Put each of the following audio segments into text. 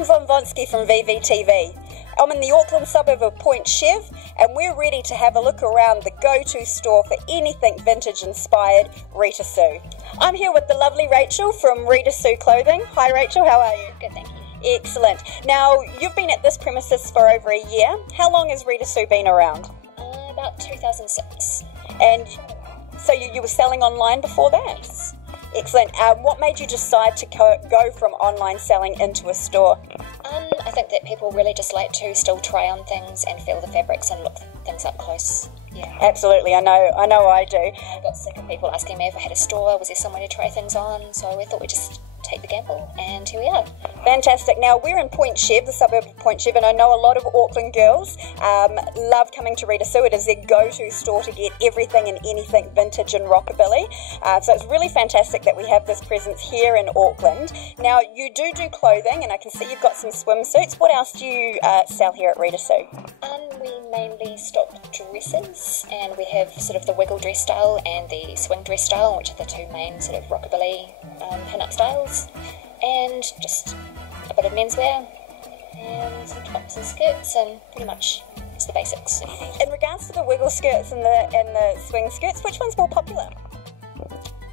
I'm Von Vonsky from VVtv. I'm in the Auckland suburb of Point Chev, and we're ready to have a look around the go-to store for anything vintage-inspired, Rita Sue. I'm here with the lovely Rachel from Rita Sue Clothing. Hi Rachel, how are you? Good, thank you. Excellent. Now, you've been at this premises for over a year. How long has Rita Sue been around? About 2006. And so you were selling online before that? Yes. Excellent. What made you decide to go from online selling into a store? I think that people really just like to still try on things and feel the fabrics and look things up close. Yeah. Absolutely, I know I do. I got sick of people asking me if I had a store, was there somewhere to try things on, so we thought we'd just take the gamble, and here we are. Fantastic. Now, we're in Point Chev, the suburb of Point Chev, and I know a lot of Auckland girls love coming to Rita Sue. It is their go-to store to get everything and anything vintage and rockabilly. So it's really fantastic that we have this presence here in Auckland. Now, you do clothing, and I can see you've got some swimsuits. What else do you sell here at Rita Sue? We mainly stock dresses, and we have sort of the wiggle dress style and the swing dress style, which are the two main sort of rockabilly pin-up styles, and just a bit of menswear and some tops and skirts, and pretty much it's the basics that you need. In regards to the wiggle skirts and the swing skirts, which one's more popular?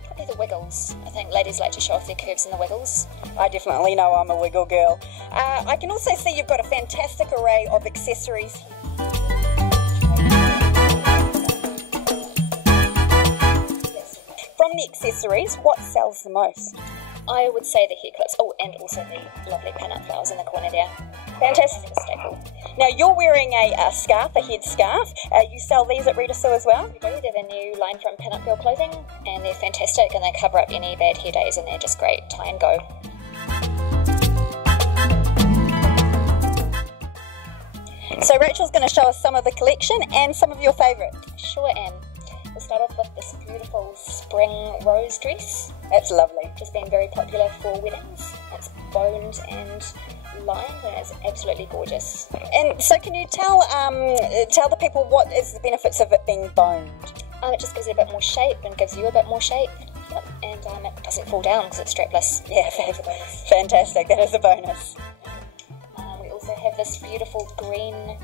Probably the wiggles. I think ladies like to show off their curves in the wiggles. I definitely know I'm a wiggle girl. I can also see you've got a fantastic array of accessories. From the accessories, what sells the most? I would say the hair clips. Oh, and also the lovely pin-up flowers in the corner there. Fantastic. A staple. Now, you're wearing a scarf, a head scarf. You sell these at Rita Sue as well? We do. They're the new line from Pin Up Girl Clothing, and they're fantastic, and they cover up any bad hair days, and they're just great. Tie and go. So Rachel's going to show us some of the collection and some of your favourite. Sure am. We'll start off with this beautiful spring rose dress. That's lovely. Which has been very popular for weddings. It's boned and lined, and it's absolutely gorgeous. And so can you tell the people what is the benefits of it being boned? It just gives it a bit more shape and gives you a bit more shape. Yep. And it doesn't fall down because it's strapless. Yeah, fantastic. That is a bonus. We also have this beautiful green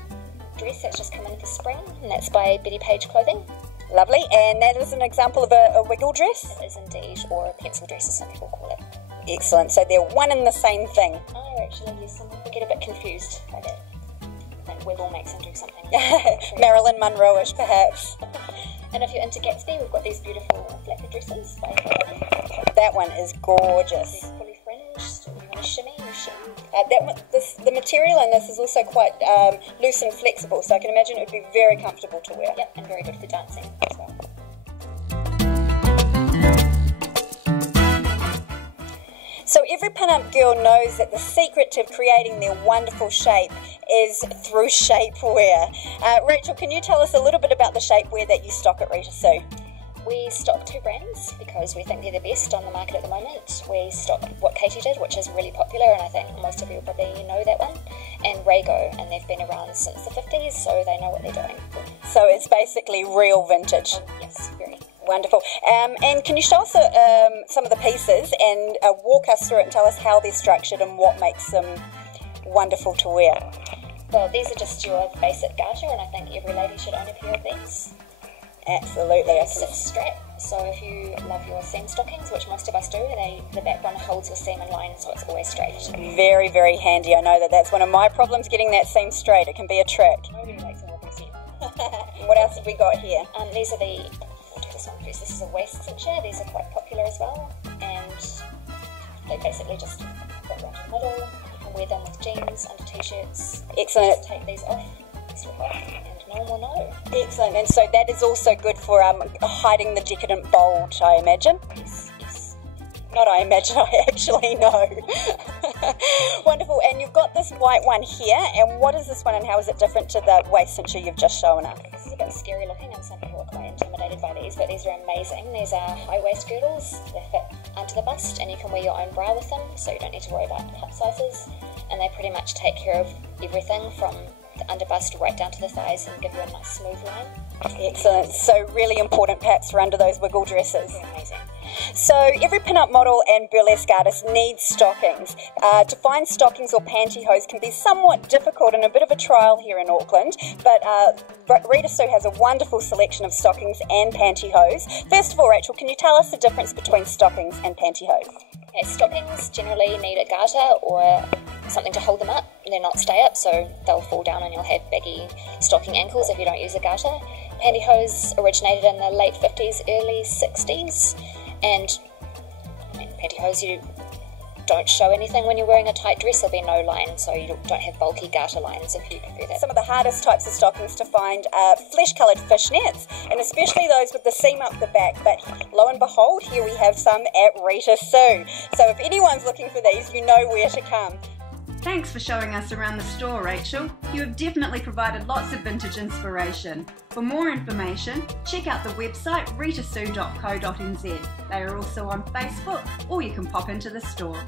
dress that's just come in for spring, and that's by Betty Page Clothing. Lovely, and that is an example of a wiggle dress? It is indeed, or a pencil dress as some people call it. Excellent, so they're one and the same thing. Oh, actually, yes, some people get a bit confused by that. I think wiggle makes them do something. Marilyn Monroe-ish, perhaps. And if you're into Gatsby, we've got these beautiful flapper dresses by That one is gorgeous. They're fully fringed, if you want to shimmy, you shimmy. The material in this is also quite loose and flexible, so I can imagine it would be very comfortable to wear. Yep, and very good for dancing as well. So every pin-up girl knows that the secret to creating their wonderful shape is through shapewear. Rachel, can you tell us a little bit about the shapewear that you stock at Rita Sue? We stock two brands because we think they're the best on the market at the moment. We stock what Katie did, which is really popular, and I think most of you probably know that one, and Rago, and they've been around since the 50s, so they know what they're doing. So it's basically real vintage. Yes, very. Wonderful. And can you show us some of the pieces and walk us through it and tell us how they're structured and what makes them wonderful to wear? Well, these are just your basic garter, and I think every lady should own a pair of these. Absolutely. It's a strap, so if you love your seam stockings, which most of us do, the back one holds your seam in line, so it's always straight. Very, very handy. I know that's one of my problems, getting that seam straight. It can be a trick. Nobody makes a more seam. What else have we got here? These are this is a waist cincher. These are quite popular as well, and they basically just put right in the middle. You can wear them with jeans, under t-shirts. Excellent. Just take these off, slip off, and no one will know. Excellent, and so that is also good for hiding the decadent bulge, I imagine? Yes. Not I imagine, I actually know. Wonderful, and you've got this white one here, and what is this one and how is it different to the waist cincher you've just shown us? This is a bit scary looking, and some people are quite intimidated by these, but these are amazing. These are high waist girdles. They fit under the bust, and you can wear your own bra with them, so you don't need to worry about cup sizes, and they pretty much take care of everything from the under bust right down to the thighs and give you a nice smooth line. Excellent. So really important perhaps for under those wiggle dresses. They're amazing. So every pin-up model and burlesque artist needs stockings. To find stockings or pantyhose can be somewhat difficult and a bit of a trial here in Auckland, but Rita Sue has a wonderful selection of stockings and pantyhose. First of all, Rachel, can you tell us the difference between stockings and pantyhose? Okay, stockings generally need a garter or something to hold them up. They're not stay up, so they'll fall down and you'll have baggy stocking ankles if you don't use a garter. Pantyhose originated in the late 50s, early 60s, and pantyhose, you don't show anything when you're wearing a tight dress. There'll be no line, so you don't have bulky garter lines if you prefer that. Some of the hardest types of stockings to find are flesh-coloured fishnets, and especially those with the seam up the back, but lo and behold, here we have some at Rita Sue. So if anyone's looking for these, you know where to come. Thanks for showing us around the store, Rachel. You have definitely provided lots of vintage inspiration. For more information, check out the website ritasue.co.nz. They are also on Facebook, or you can pop into the store.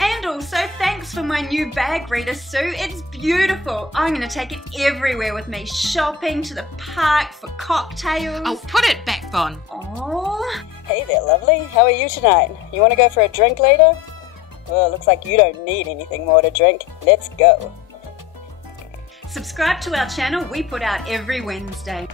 And also, thanks for my new bag, Rita Sue. It's beautiful. I'm going to take it everywhere with me, shopping, to the park, for cocktails. Oh, put it back, Bon. Oh. Hey there, lovely. How are you tonight? You want to go for a drink later? Well, looks like you don't need anything more to drink. Let's go. Subscribe to our channel. We put out every Wednesday.